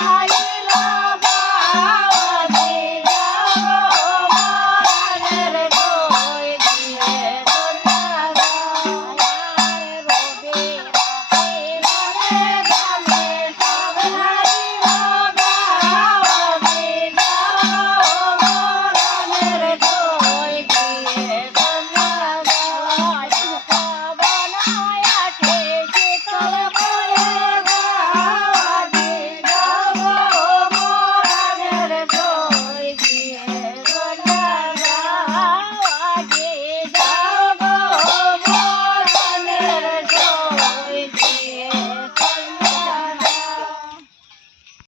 high.